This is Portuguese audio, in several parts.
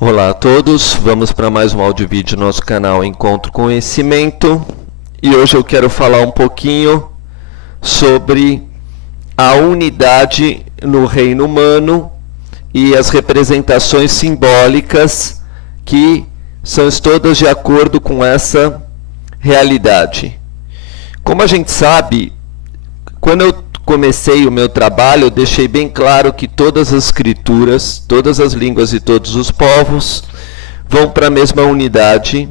Olá a todos, vamos para mais um áudio vídeo do nosso canal Encontro Conhecimento e hoje eu quero falar um pouquinho sobre a unidade no reino humano e as representações simbólicas que são todas de acordo com essa realidade. Como a gente sabe, quando eu comecei o meu trabalho, eu deixei bem claro que todas as escrituras, todas as línguas e todos os povos vão para a mesma unidade.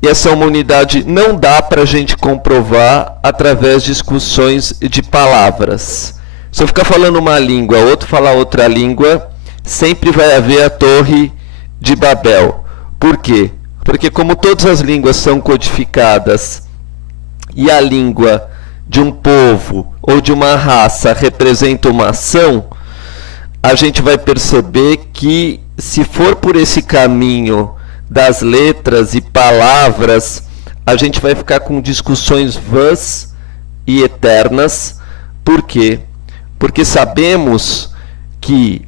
E essa unidade não dá para a gente comprovar através de discussões de palavras. Se eu ficar falando uma língua, outro falar outra língua, sempre vai haver a Torre de Babel. Por quê? Porque como todas as línguas são codificadas e a língua de um povo ou de uma raça representa uma ação, a gente vai perceber que se for por esse caminho das letras e palavras, a gente vai ficar com discussões vãs e eternas. Por quê? Porque sabemos que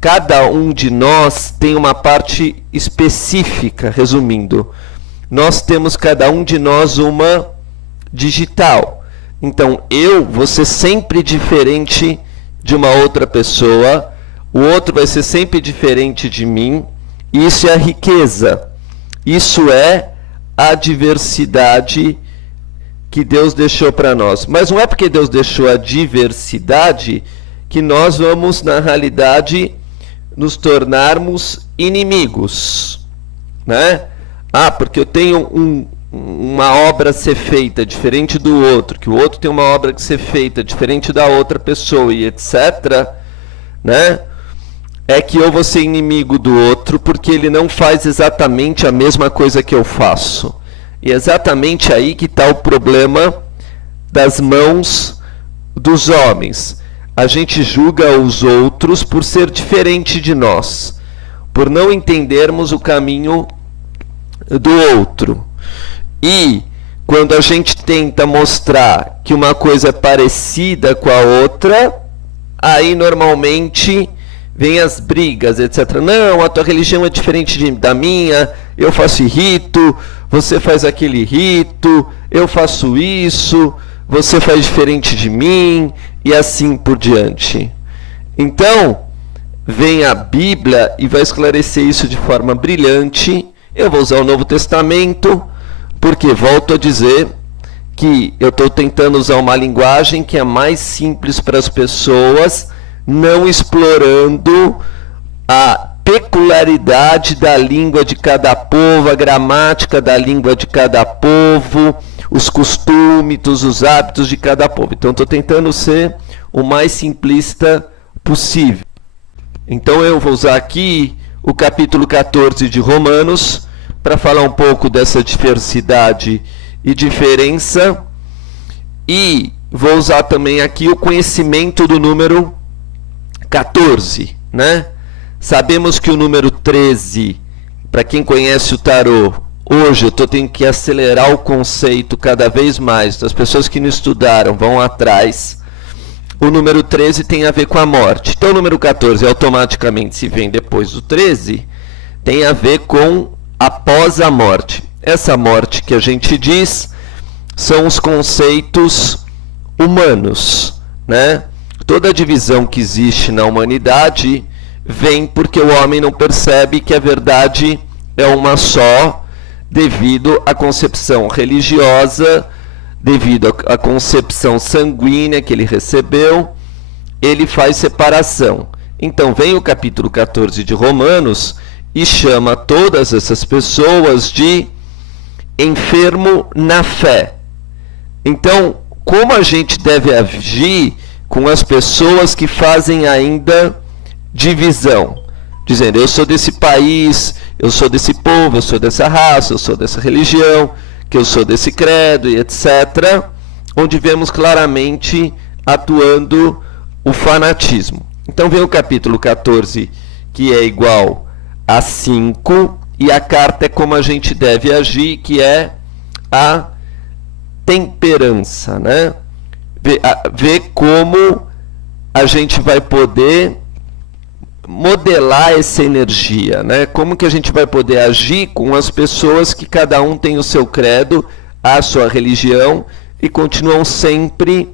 cada um de nós tem uma parte específica. Resumindo, nós temos cada um de nós uma digital. Então eu vou ser sempre diferente de uma outra pessoa, o outro vai ser sempre diferente de mim. Isso é a riqueza, isso é a diversidade que Deus deixou para nós. Mas não é porque Deus deixou a diversidade que nós vamos, na realidade, nos tornarmos inimigos, né? Porque eu tenho uma obra a ser feita diferente do outro, que o outro tem uma obra a ser feita diferente da outra pessoa e etc., né? É que eu vou ser inimigo do outro porque ele não faz exatamente a mesma coisa que eu faço. E é exatamente aí que está o problema das mãos dos homens. A gente julga os outros por ser diferente de nós, por não entendermos o caminho do outro. E quando a gente tenta mostrar que uma coisa é parecida com a outra, aí normalmente vem as brigas, etc. Não, a tua religião é diferente da minha, eu faço rito, você faz aquele rito, eu faço isso, você faz diferente de mim, e assim por diante. Então, vem a Bíblia e vai esclarecer isso de forma brilhante. Eu vou usar o Novo Testamento, porque volto a dizer que eu estou tentando usar uma linguagem que é mais simples para as pessoas, não explorando a peculiaridade da língua de cada povo, a gramática da língua de cada povo, os costumes, os hábitos de cada povo. Então estou tentando ser o mais simplista possível. Então eu vou usar aqui o capítulo 14 de Romanos para falar um pouco dessa diversidade e diferença, e vou usar também aqui o conhecimento do número 14, né? Sabemos que o número 13, para quem conhece o tarô, hoje eu estou tendo que acelerar o conceito cada vez mais, as pessoas que não estudaram vão atrás. O número 13 tem a ver com a morte. Então o número 14 automaticamente, se vem depois do 13, tem a ver com após a morte. Essa morte que a gente diz são os conceitos humanos, né? Toda a divisão que existe na humanidade vem porque o homem não percebe que a verdade é uma só, devido à concepção religiosa, devido à concepção sanguínea que ele recebeu, ele faz separação. Então vem o capítulo 14 de Romanos e chama todas essas pessoas de enfermo na fé. Então, como a gente deve agir com as pessoas que fazem ainda divisão? Dizendo, eu sou desse país, eu sou desse povo, eu sou dessa raça, eu sou dessa religião, que eu sou desse credo e etc. Onde vemos claramente atuando o fanatismo. Então vem o capítulo 14, que é igual a 5, e a carta é como a gente deve agir, que é a temperança, né? Ver como a gente vai poder modelar essa energia, né? Como que a gente vai poder agir com as pessoas que cada um tem o seu credo, a sua religião, e continuam sempre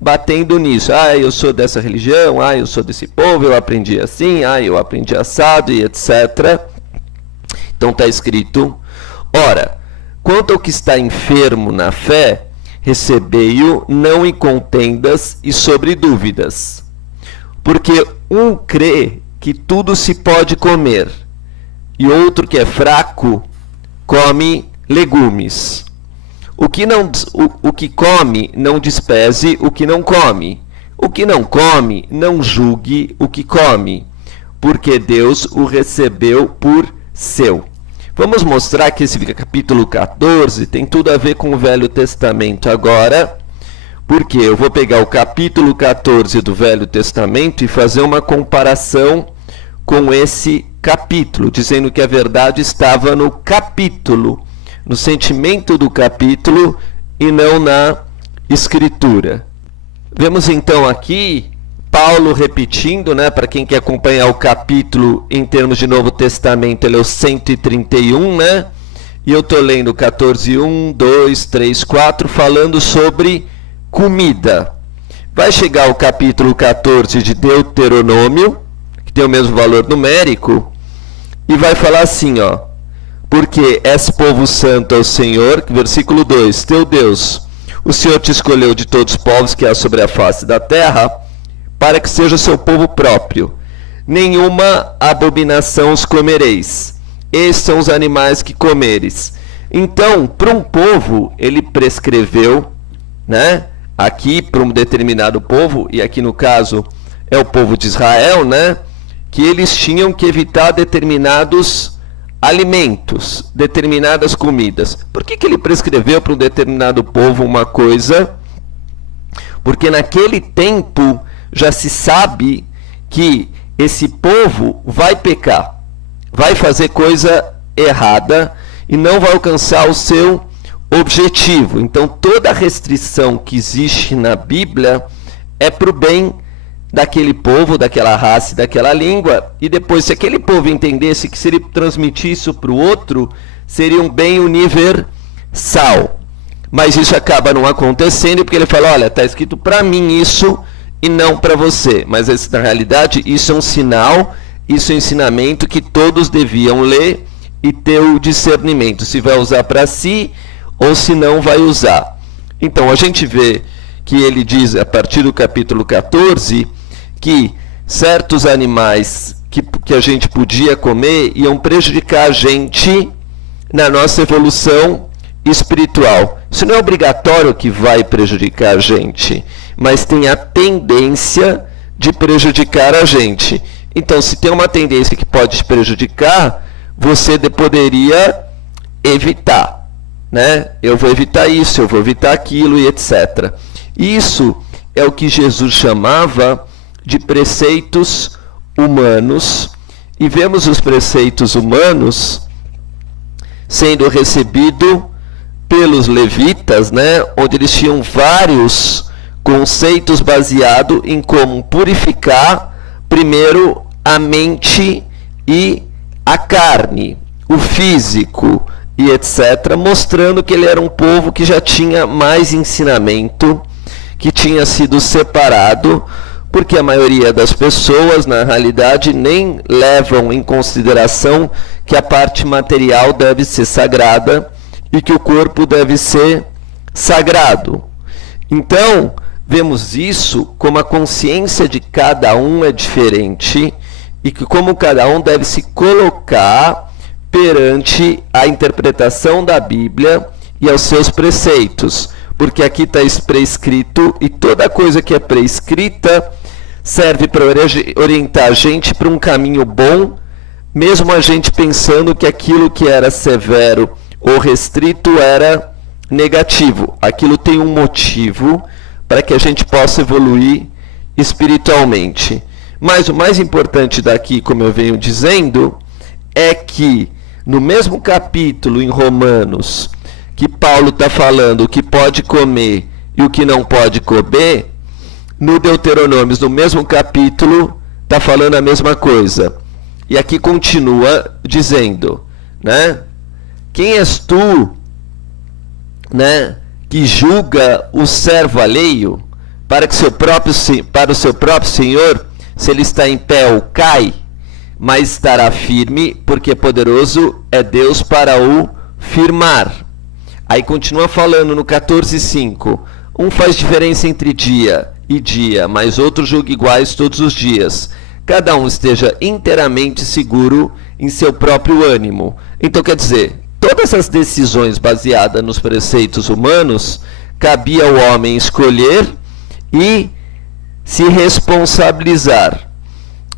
batendo nisso. Ah, eu sou dessa religião, ah, eu sou desse povo, eu aprendi assim, ah, eu aprendi assado e etc. Então está escrito: ora, quanto ao que está enfermo na fé, recebei-o não em contendas e sobre dúvidas. Porque um crê que tudo se pode comer, e outro que é fraco come legumes. O que come, não despreze o que não come. O que não come, não julgue o que come, porque Deus o recebeu por seu. Vamos mostrar que esse capítulo 14 tem tudo a ver com o Velho Testamento agora, porque eu vou pegar o capítulo 14 do Velho Testamento e fazer uma comparação com esse capítulo, dizendo que a verdade estava no capítulo, no sentimento do capítulo e não na escritura. Vemos então aqui Paulo repetindo, né, para quem quer acompanhar o capítulo em termos de Novo Testamento, ele é o 131, né? E eu estou lendo 14, 1, 2, 3, 4, falando sobre comida. Vai chegar o capítulo 14 de Deuteronômio, que tem o mesmo valor numérico, e vai falar assim, ó: porque és povo santo ao Senhor, versículo 2, teu Deus, o Senhor te escolheu de todos os povos que há sobre a face da terra, para que seja o seu povo próprio. Nenhuma abominação os comereis. Estes são os animais que comeres. Então, para um povo, ele prescreveu, né? Aqui, para um determinado povo, e aqui no caso é o povo de Israel, né? Que eles tinham que evitar determinados alimentos, determinadas comidas. Por que ele prescreveu para um determinado povo uma coisa? Porque naquele tempo já se sabe que esse povo vai pecar, vai fazer coisa errada e não vai alcançar o seu objetivo. Então toda a restrição que existe na Bíblia é para o bem daquele povo, daquela raça, daquela língua. E depois, se aquele povo entendesse que se ele transmitir isso para o outro, seria um bem universal. Mas isso acaba não acontecendo, porque ele fala: olha, está escrito para mim isso e não para você. Mas na realidade isso é um sinal, isso é um ensinamento que todos deviam ler e ter o discernimento, se vai usar para si ou se não vai usar. Então a gente vê que ele diz, a partir do capítulo 14, que certos animais que a gente podia comer iam prejudicar a gente na nossa evolução espiritual. Isso não é obrigatório que vai prejudicar a gente, mas tem a tendência de prejudicar a gente. Então, se tem uma tendência que pode te prejudicar, você poderia evitar, né? Eu vou evitar isso, eu vou evitar aquilo e etc. Isso é o que Jesus chamava de preceitos humanos, e vemos os preceitos humanos sendo recebidos pelos levitas, né? Onde eles tinham vários conceitos baseados em como purificar primeiro a mente e a carne, o físico e etc., mostrando que ele era um povo que já tinha mais ensinamento, que tinha sido separado, porque a maioria das pessoas, na realidade, nem levam em consideração que a parte material deve ser sagrada e que o corpo deve ser sagrado. Então, vemos isso como a consciência de cada um é diferente e que como cada um deve se colocar perante a interpretação da Bíblia e aos seus preceitos. Porque aqui está prescrito, e toda coisa que é prescrita serve para orientar a gente para um caminho bom, mesmo a gente pensando que aquilo que era severo ou restrito era negativo. Aquilo tem um motivo para que a gente possa evoluir espiritualmente. Mas o mais importante daqui, como eu venho dizendo, é que no mesmo capítulo em Romanos, que Paulo está falando o que pode comer e o que não pode comer, no Deuteronômio, no mesmo capítulo, está falando a mesma coisa. E aqui continua dizendo, né? Quem és tu, né, que julga o servo alheio para o seu próprio senhor, se ele está em pé ou cai, mas estará firme, porque poderoso é Deus para o firmar. Aí continua falando no 14:5. Um faz diferença entre dia e dia, mas outro julga iguais todos os dias. Cada um esteja inteiramente seguro em seu próprio ânimo. Então, quer dizer, todas as decisões baseadas nos preceitos humanos, cabia ao homem escolher e se responsabilizar.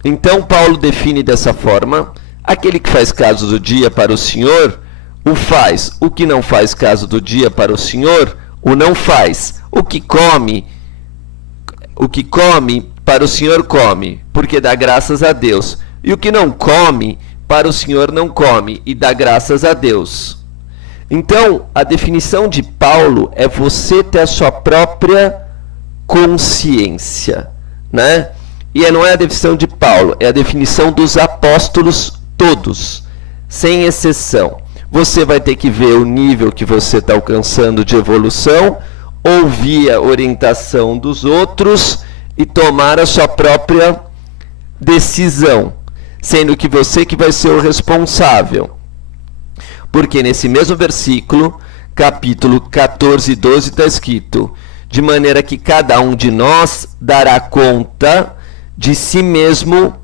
Então, Paulo define dessa forma: aquele que faz caso do dia para o Senhor, o faz. O que não faz caso do dia para o Senhor, o não faz. O que come para o Senhor come, porque dá graças a Deus. E o que não come, para o Senhor não come, e dá graças a Deus. Então, a definição de Paulo é você ter a sua própria consciência, né? E não é a definição de Paulo, é a definição dos apóstolos todos, sem exceção. Você vai ter que ver o nível que você está alcançando de evolução, ouvir a orientação dos outros e tomar a sua própria decisão, sendo que você que vai ser o responsável. Porque nesse mesmo versículo, capítulo 14:12, está escrito: de maneira que cada um de nós dará conta de si mesmo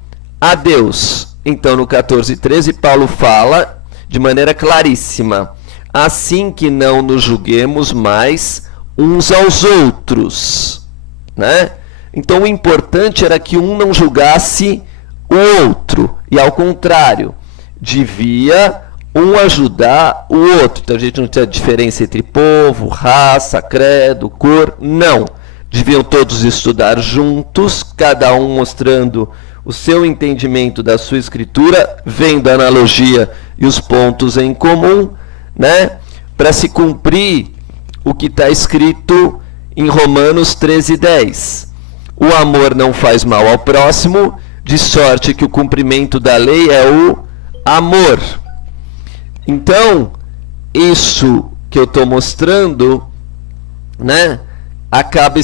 a Deus. Então, no 14:13, Paulo fala de maneira claríssima: assim que não nos julguemos mais uns aos outros, né? Então, o importante era que um não julgasse o outro, e ao contrário, devia um ajudar o outro. Então, a gente não tinha diferença entre povo, raça, credo, cor, não. Deviam todos estudar juntos, cada um mostrando o seu entendimento da sua escritura, vendo a analogia e os pontos em comum, né? Para se cumprir o que está escrito em Romanos 13:10. O amor não faz mal ao próximo, de sorte que o cumprimento da lei é o amor. Então, isso que eu estou mostrando, né, acaba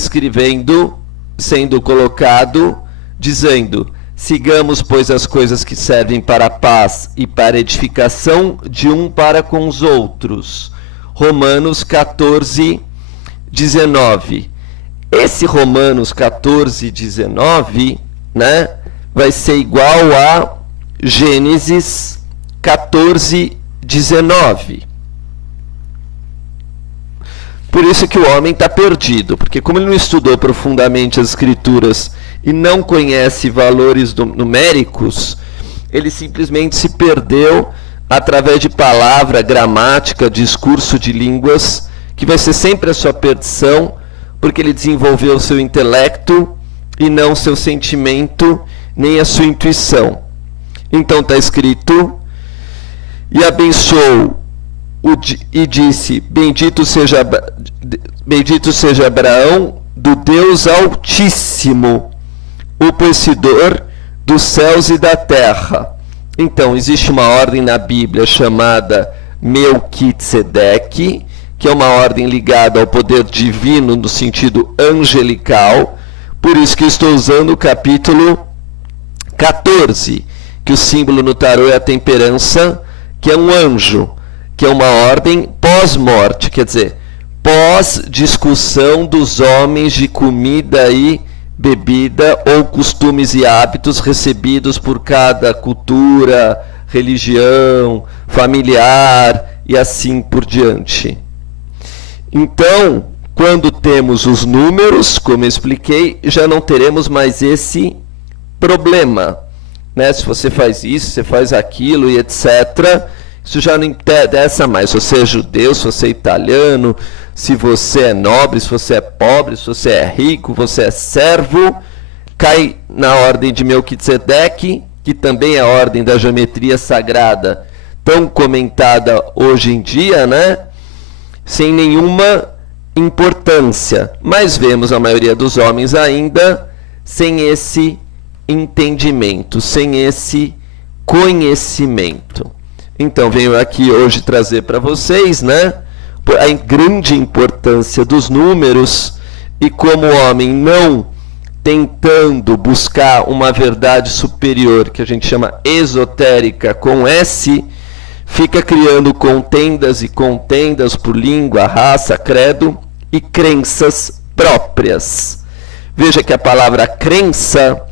sendo colocado, dizendo: sigamos, pois, as coisas que servem para a paz e para a edificação de um para com os outros. Romanos 14:19. Esse Romanos 14:19, né, vai ser igual a Gênesis 14:19. Por isso que o homem está perdido, porque como ele não estudou profundamente as escrituras e não conhece valores numéricos, ele simplesmente se perdeu através de palavra, gramática, discurso de línguas, que vai ser sempre a sua perdição, porque ele desenvolveu o seu intelecto e não o seu sentimento, nem a sua intuição. Então está escrito: e abençoou e disse: bendito seja Abraão do Deus Altíssimo, o possuidor dos céus e da terra. Então, existe uma ordem na Bíblia chamada Melquisedeque, que é uma ordem ligada ao poder divino no sentido angelical. Por isso que eu estou usando o capítulo 14, que o símbolo no tarô é a temperança, que é um anjo, que é uma ordem pós-morte, quer dizer, pós-discussão dos homens de comida e bebida ou costumes e hábitos recebidos por cada cultura, religião, familiar e assim por diante. Então, quando temos os números, como eu expliquei, já não teremos mais esse problema, né? Se você faz isso, você faz aquilo e etc., isso já não interessa mais. Se você é judeu, se você é italiano, se você é nobre, se você é pobre, se você é rico, você é servo, cai na ordem de Melquisedeque, que também é a ordem da geometria sagrada, tão comentada hoje em dia, né? Sem nenhuma importância. Mas vemos a maioria dos homens ainda sem esse entendimento, sem esse conhecimento. Então, venho aqui hoje trazer para vocês, né, a grande importância dos números e como o homem não tentando buscar uma verdade superior, que a gente chama esotérica, com S, fica criando contendas e contendas por língua, raça, credo e crenças próprias. Veja que a palavra crença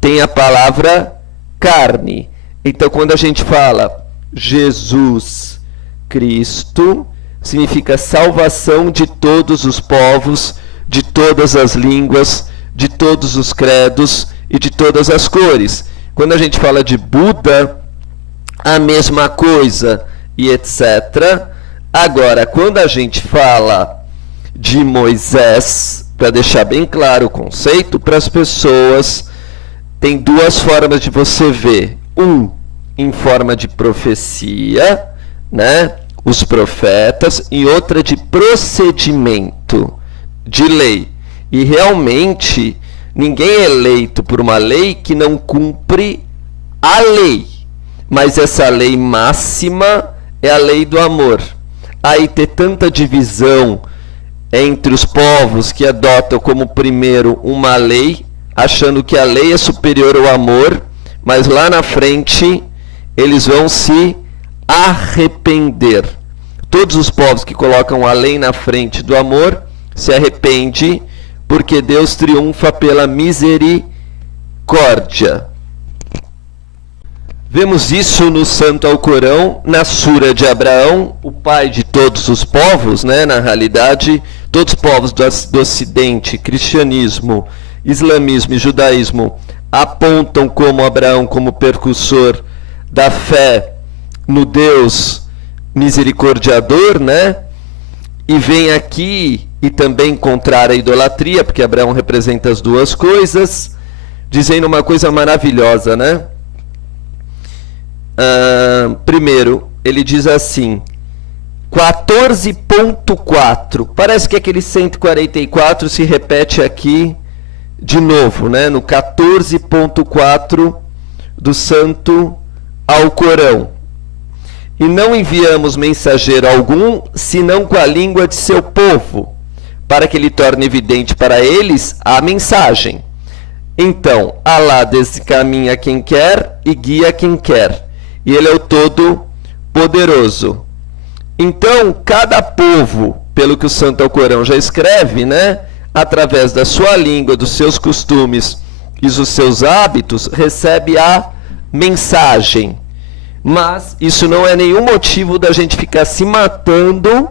tem a palavra carne. Então, quando a gente fala Jesus Cristo, significa salvação de todos os povos, de todas as línguas, de todos os credos e de todas as cores. Quando a gente fala de Buda, a mesma coisa e etc. Agora, quando a gente fala de Moisés, para deixar bem claro o conceito para as pessoas, tem duas formas de você ver. Em forma de profecia, né? Os profetas, e outra de procedimento, de lei. E realmente, ninguém é eleito por uma lei que não cumpre a lei. Mas essa lei máxima é a lei do amor. Aí ter tanta divisão entre os povos que adotam como primeiro uma lei, achando que a lei é superior ao amor, mas lá na frente eles vão se arrepender. Todos os povos que colocam a lei na frente do amor se arrependem, porque Deus triunfa pela misericórdia. Vemos isso no Santo Alcorão, na Sura de Abraão, o pai de todos os povos, né? Na realidade, todos os povos do Ocidente, cristianismo, islamismo e judaísmo, apontam como Abraão como precursor da fé no Deus misericordiador, né? E vem aqui e também contrário à idolatria, porque Abraão representa as duas coisas, dizendo uma coisa maravilhosa, né? Primeiro, ele diz assim, 14.4, parece que aquele 144 se repete aqui de novo, né? No 14.4 do Santo Alcorão. E não enviamos mensageiro algum, senão com a língua de seu povo, para que ele torne evidente para eles a mensagem. Então, Alá descaminha quem quer e guia quem quer, e ele é o Todo-Poderoso. Então, cada povo, pelo que o Santo Alcorão já escreve, né, através da sua língua, dos seus costumes e dos seus hábitos, recebe a mensagem. Mas isso não é nenhum motivo da gente ficar se matando,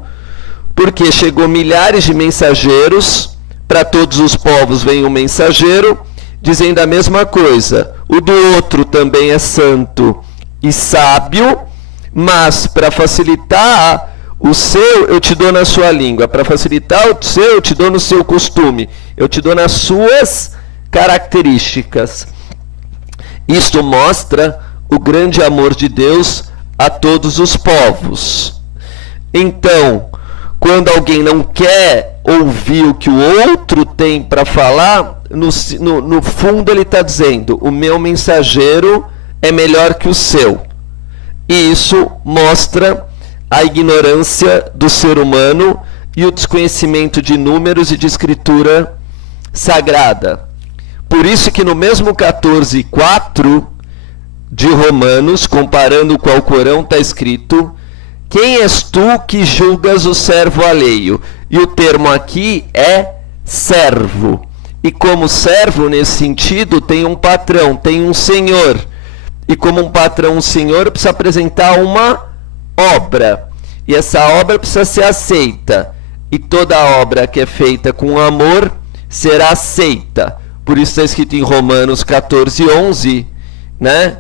porque chegou milhares de mensageiros, para todos os povos vem um mensageiro, dizendo a mesma coisa. O do outro também é santo e sábio, mas para facilitar o seu, eu te dou na sua língua. Para facilitar o seu, eu te dou no seu costume. Eu te dou nas suas características. Isto mostra o grande amor de Deus a todos os povos. Então, quando alguém não quer ouvir o que o outro tem para falar, no fundo ele está dizendo, o meu mensageiro é melhor que o seu. E isso mostra a ignorância do ser humano e o desconhecimento de números e de escritura sagrada. Por isso que no mesmo 14:4 de Romanos, comparando com o Alcorão, está escrito: quem és tu que julgas o servo alheio? E o termo aqui é servo. E como servo, nesse sentido, tem um patrão, tem um senhor. E como um patrão, um senhor, precisa apresentar uma obra. E essa obra precisa ser aceita. E toda obra que é feita com amor será aceita. Por isso está escrito em Romanos 14:11, né?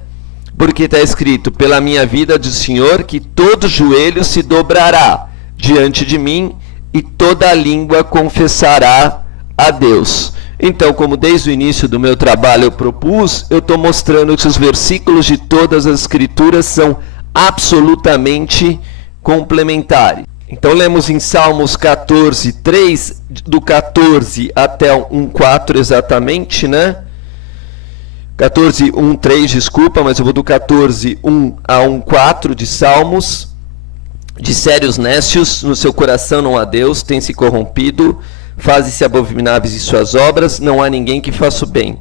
Porque está escrito, pela minha vida do Senhor, que todo joelho se dobrará diante de mim e toda língua confessará a Deus. Então, como desde o início do meu trabalho eu propus, eu estou mostrando que os versículos de todas as escrituras são absolutamente complementares. Então, lemos em Salmos 14:3, do 14 até 1:4 exatamente, né? 14, 1, 3, desculpa, mas eu vou do 14, 1 a 1, 4 de Salmos. De sérios nécios, no seu coração não há Deus, tem se corrompido, fazem-se abomináveis em suas obras, não há ninguém que faça o bem.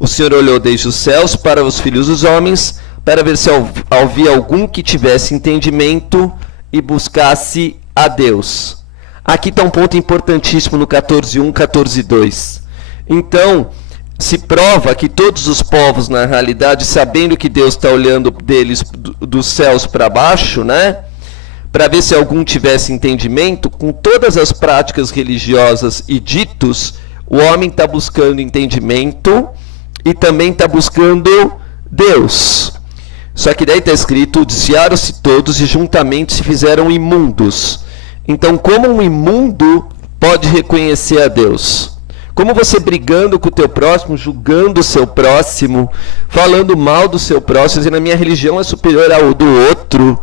O Senhor olhou desde os céus para os filhos dos homens, para ver se havia algum que tivesse entendimento e buscasse a Deus. Aqui está um ponto importantíssimo no 14.1, 14.2. Então, se prova que todos os povos, na realidade, sabendo que Deus está olhando deles dos céus para baixo, né? Para ver se algum tivesse entendimento, com todas as práticas religiosas e ditos, o homem está buscando entendimento e também está buscando Deus. Só que daí está escrito, desviaram-se todos e juntamente se fizeram imundos. Então, como um imundo pode reconhecer a Deus? Como você brigando com o teu próximo, julgando o seu próximo, falando mal do seu próximo, dizendo a minha religião é superior ao do outro,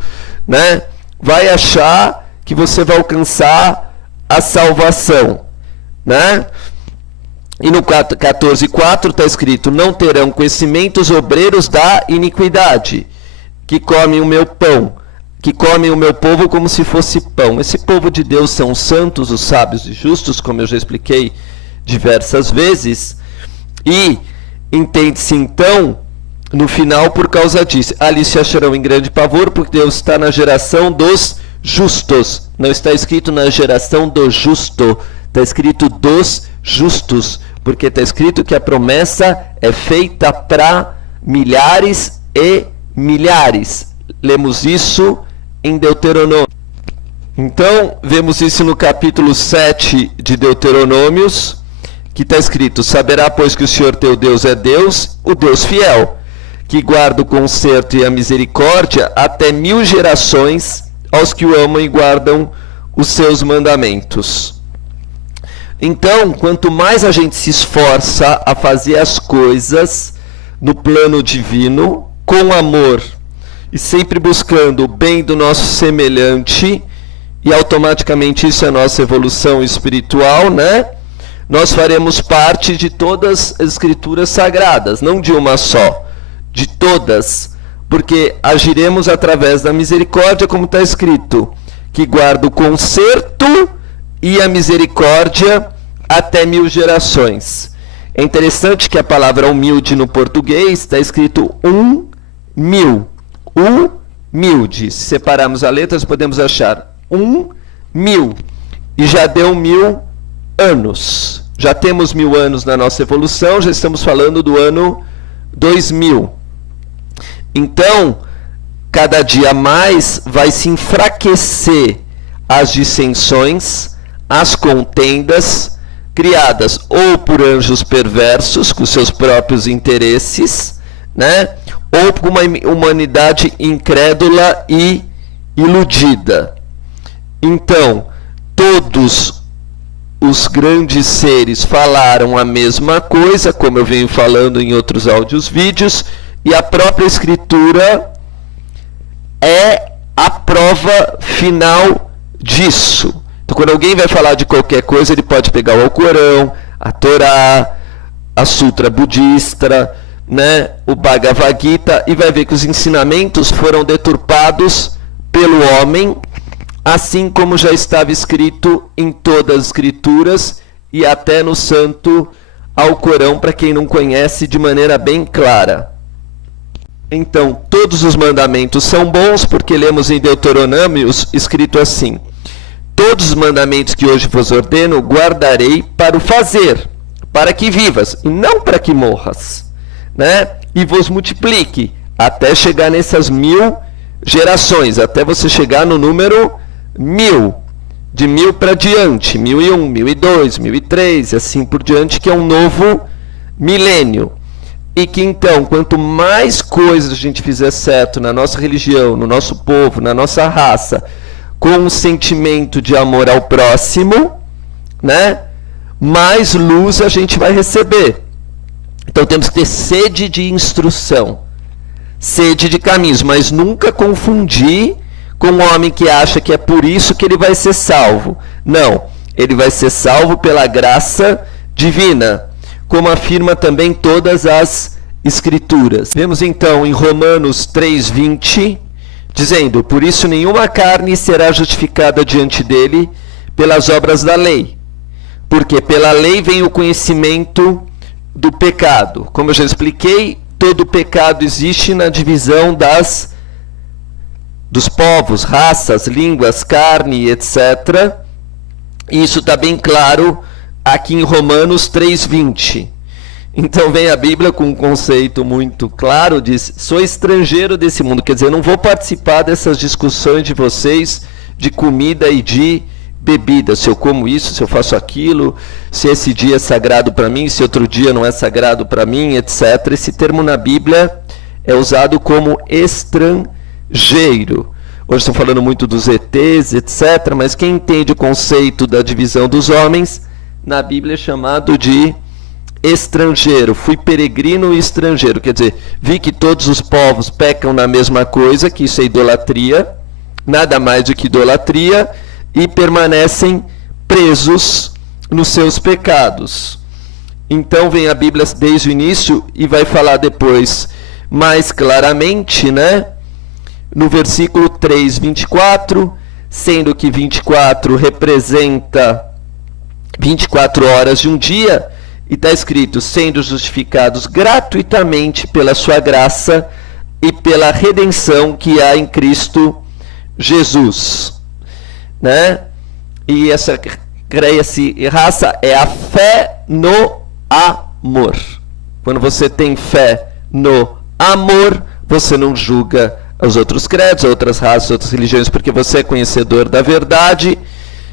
né? Vai achar que você vai alcançar a salvação, né? E no 14.4 está escrito, não terão conhecimento os obreiros da iniquidade, que comem o meu pão, que comem o meu povo como se fosse pão. Esse povo de Deus são os santos, os sábios e justos, como eu já expliquei diversas vezes, e entende-se então, no final, por causa disso, ali se acharão em grande pavor, porque Deus está na geração dos justos. Não está escrito na geração do justo, está escrito dos justos, porque está escrito que a promessa é feita para milhares e milhares. Lemos isso em Deuteronômio. Então, vemos isso no capítulo 7 de Deuteronômios, que está escrito, saberá, pois, que o Senhor teu Deus é Deus, o Deus fiel, que guarda o conserto e a misericórdia até 1000 gerações aos que o amam e guardam os seus mandamentos. Então, quanto mais a gente se esforça a fazer as coisas no plano divino, com amor, e sempre buscando o bem do nosso semelhante, e automaticamente isso é a nossa evolução espiritual, né? Nós faremos parte de todas as escrituras sagradas, não de uma só, de todas, porque agiremos através da misericórdia, como está escrito, que guarda o conserto e a misericórdia até 1000 gerações. É interessante que a palavra humilde no português está escrito 1000. Humilde. Se separarmos as letras, podemos achar 1000. E já deu 1000 anos. Já temos 1000 anos na nossa evolução, já estamos falando do ano 2000. Então, cada dia mais vai se enfraquecer as dissensões, as contendas, criadas ou por anjos perversos, com seus próprios interesses, né? Ou por uma humanidade incrédula e iludida. Então, todos os grandes seres falaram a mesma coisa, como eu venho falando em outros áudios, vídeos, e a própria Escritura é a prova final disso. Então, quando alguém vai falar de qualquer coisa, ele pode pegar o Alcorão, a Torá, a Sutra budista, né, o Bhagavad Gita, e vai ver que os ensinamentos foram deturpados pelo homem, assim como já estava escrito em todas as escrituras e até no Santo Alcorão, para quem não conhece, de maneira bem clara. Então, todos os mandamentos são bons, porque lemos em Deuteronômios escrito assim: todos os mandamentos que hoje vos ordeno guardarei para o fazer, para que vivas, e não para que morras, né? E vos multiplique, até chegar nessas 1000 gerações, até você chegar no número 1000, de 1000 para diante, 1001, 1002, 1003, e assim por diante, que é um novo milênio. E que então, quanto mais coisas a gente fizer certo na nossa religião, no nosso povo, na nossa raça, com um sentimento de amor ao próximo, né, mais luz a gente vai receber. Então temos que ter sede de instrução, sede de caminhos, mas nunca confundir com um homem que acha que é por isso que ele vai ser salvo. Não, ele vai ser salvo pela graça divina, como afirma também todas as Escrituras. Vemos então em Romanos 3:20, dizendo: por isso nenhuma carne será justificada diante dele pelas obras da lei, porque pela lei vem o conhecimento do pecado. Como eu já expliquei, todo pecado existe na divisão dos povos, raças, línguas, carne, etc. E isso está bem claro aqui em Romanos 3:20. Então vem a Bíblia com um conceito muito claro, diz: sou estrangeiro desse mundo, quer dizer, eu não vou participar dessas discussões de vocês de comida e de bebida, se eu como isso, se eu faço aquilo, se esse dia é sagrado para mim, se outro dia não é sagrado para mim, etc. Esse termo na Bíblia é usado como estrangeiro. Hoje estão falando muito dos ETs, etc., mas quem entende o conceito da divisão dos homens, na Bíblia é chamado de estrangeiro. Fui peregrino e estrangeiro, quer dizer, vi que todos os povos pecam na mesma coisa, que isso é idolatria, nada mais do que idolatria, e permanecem presos nos seus pecados. Então vem a Bíblia desde o início e vai falar depois mais claramente, né? No versículo 3:24, sendo que 24 representa 24 horas de um dia, e está escrito: sendo justificados gratuitamente pela sua graça e pela redenção que há em Cristo Jesus. Né? E essa raça é a fé no amor. Quando você tem fé no amor, você não julga os outros credos, outras raças, outras religiões, porque você é conhecedor da verdade,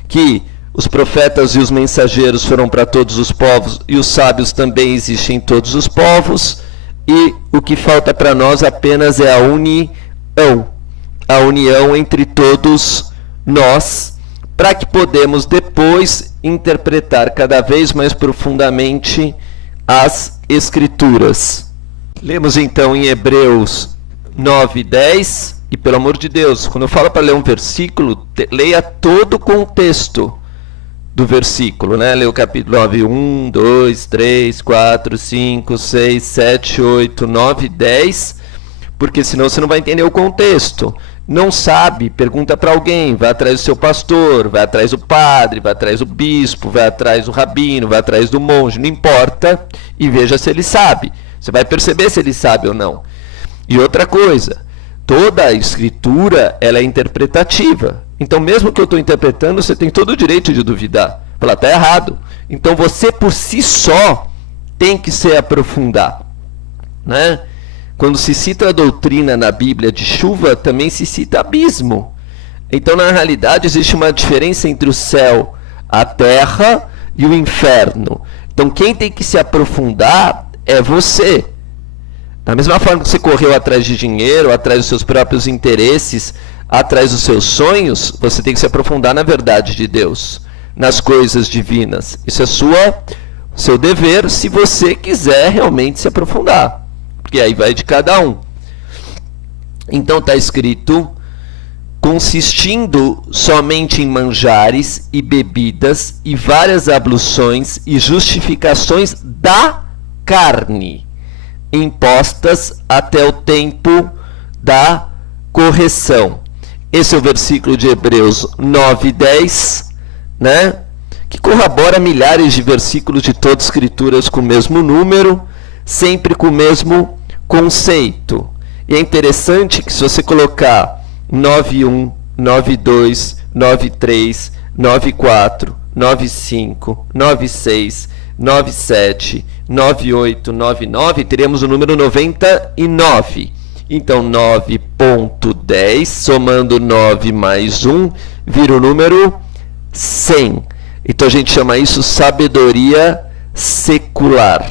que os profetas e os mensageiros foram para todos os povos, e os sábios também existem em todos os povos, e o que falta para nós apenas é a união entre todos nós, para que podemos depois interpretar cada vez mais profundamente as Escrituras. Lemos então em Hebreus 9:10, e pelo amor de Deus, quando eu falo para ler um versículo, leia todo o contexto do versículo, né? Leia o capítulo 9, 1, 2, 3, 4, 5, 6, 7, 8, 9, 10, porque senão você não vai entender o contexto. Não sabe, pergunta para alguém, vai atrás do seu pastor, vai atrás do padre, vai atrás do bispo, vai atrás do rabino, vai atrás do monge, não importa, e veja se ele sabe. Você vai perceber se ele sabe ou não. E outra coisa, toda a escritura ela é interpretativa. Então, mesmo que eu estou interpretando, você tem todo o direito de duvidar. Falar, está errado. Então, você por si só tem que se aprofundar, né? Quando se cita a doutrina na Bíblia de chuva, também se cita abismo. Então, na realidade, existe uma diferença entre o céu, a terra e o inferno. Então, quem tem que se aprofundar é você. Da mesma forma que você correu atrás de dinheiro, atrás dos seus próprios interesses, atrás dos seus sonhos, você tem que se aprofundar na verdade de Deus, nas coisas divinas. Isso é seu dever, se você quiser realmente se aprofundar. Porque aí vai de cada um. Então está escrito: consistindo somente em manjares e bebidas e várias abluções e justificações da carne, impostas até o tempo da correção. Esse é o versículo de Hebreus 9:10, né? Que corrobora milhares de versículos de todas as escrituras com o mesmo número, sempre com o mesmo conceito. E é interessante que se você colocar 9:1, 9:2, 9:3, 9:4, 9:5, 9:6, 9:7, 9:8, 9:9, teremos o número 99. Então 9.10, somando 9 mais 1, vira o número 100. Então a gente chama isso sabedoria secular,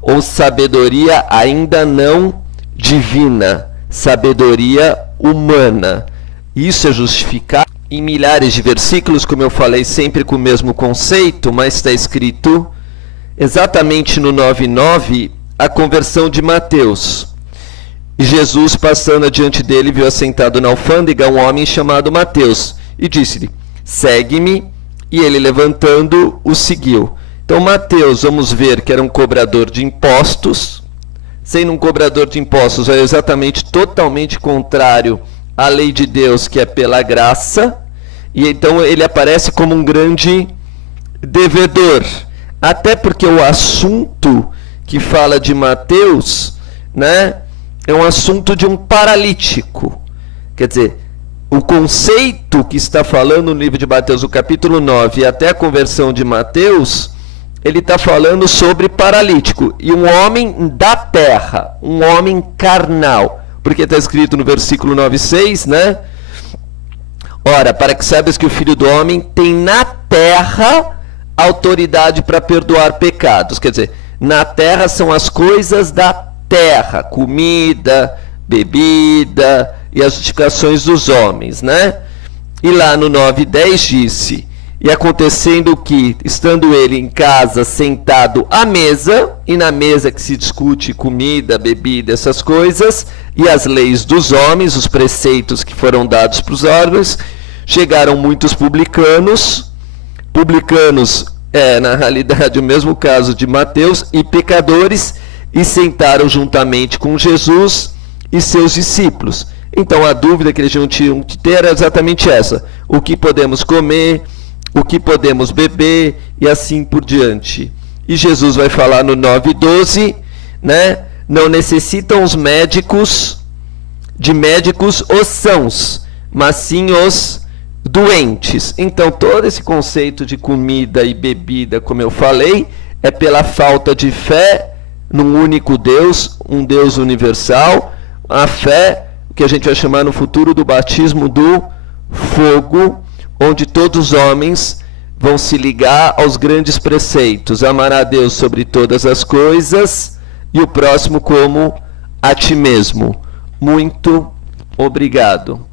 ou sabedoria ainda não divina, sabedoria humana. Isso é justificado em milhares de versículos, como eu falei, sempre com o mesmo conceito, mas está escrito exatamente no 9:9, a conversão de Mateus. E Jesus, passando adiante dele, viu assentado na alfândega um homem chamado Mateus, e disse-lhe: segue-me. E ele, levantando, o seguiu. Então Mateus, vamos ver que era um cobrador de impostos, sendo um cobrador de impostos, é exatamente totalmente contrário à lei de Deus, que é pela graça, e então ele aparece como um grande devedor. Até porque o assunto que fala de Mateus, né, é um assunto de um paralítico. Quer dizer, o conceito que está falando no livro de Mateus, o capítulo 9, e até a conversão de Mateus, ele está falando sobre paralítico. E um homem da terra, um homem carnal. Porque está escrito no versículo 9,6, né? Ora, para que saibas que o Filho do Homem tem na terra autoridade para perdoar pecados. Quer dizer, na terra são as coisas da terra, comida, bebida e as justificações dos homens, né? E lá no 9:10 disse: e acontecendo que, estando ele em casa, sentado à mesa, e na mesa que se discute comida, bebida, essas coisas, e as leis dos homens, os preceitos que foram dados para os órgãos, chegaram muitos publicanos na realidade o mesmo caso de Mateus, e pecadores, e sentaram juntamente com Jesus e seus discípulos. Então a dúvida que eles tinham que ter era exatamente essa: o que podemos comer, o que podemos beber e assim por diante. E Jesus vai falar no 9:12, né? Não necessitam os médicos os sãos, mas sim os doentes. Então todo esse conceito de comida e bebida, como eu falei, é pela falta de fé num único Deus, um Deus universal, a fé que a gente vai chamar no futuro do batismo do fogo, onde todos os homens vão se ligar aos grandes preceitos: amar a Deus sobre todas as coisas e o próximo como a ti mesmo. Muito obrigado.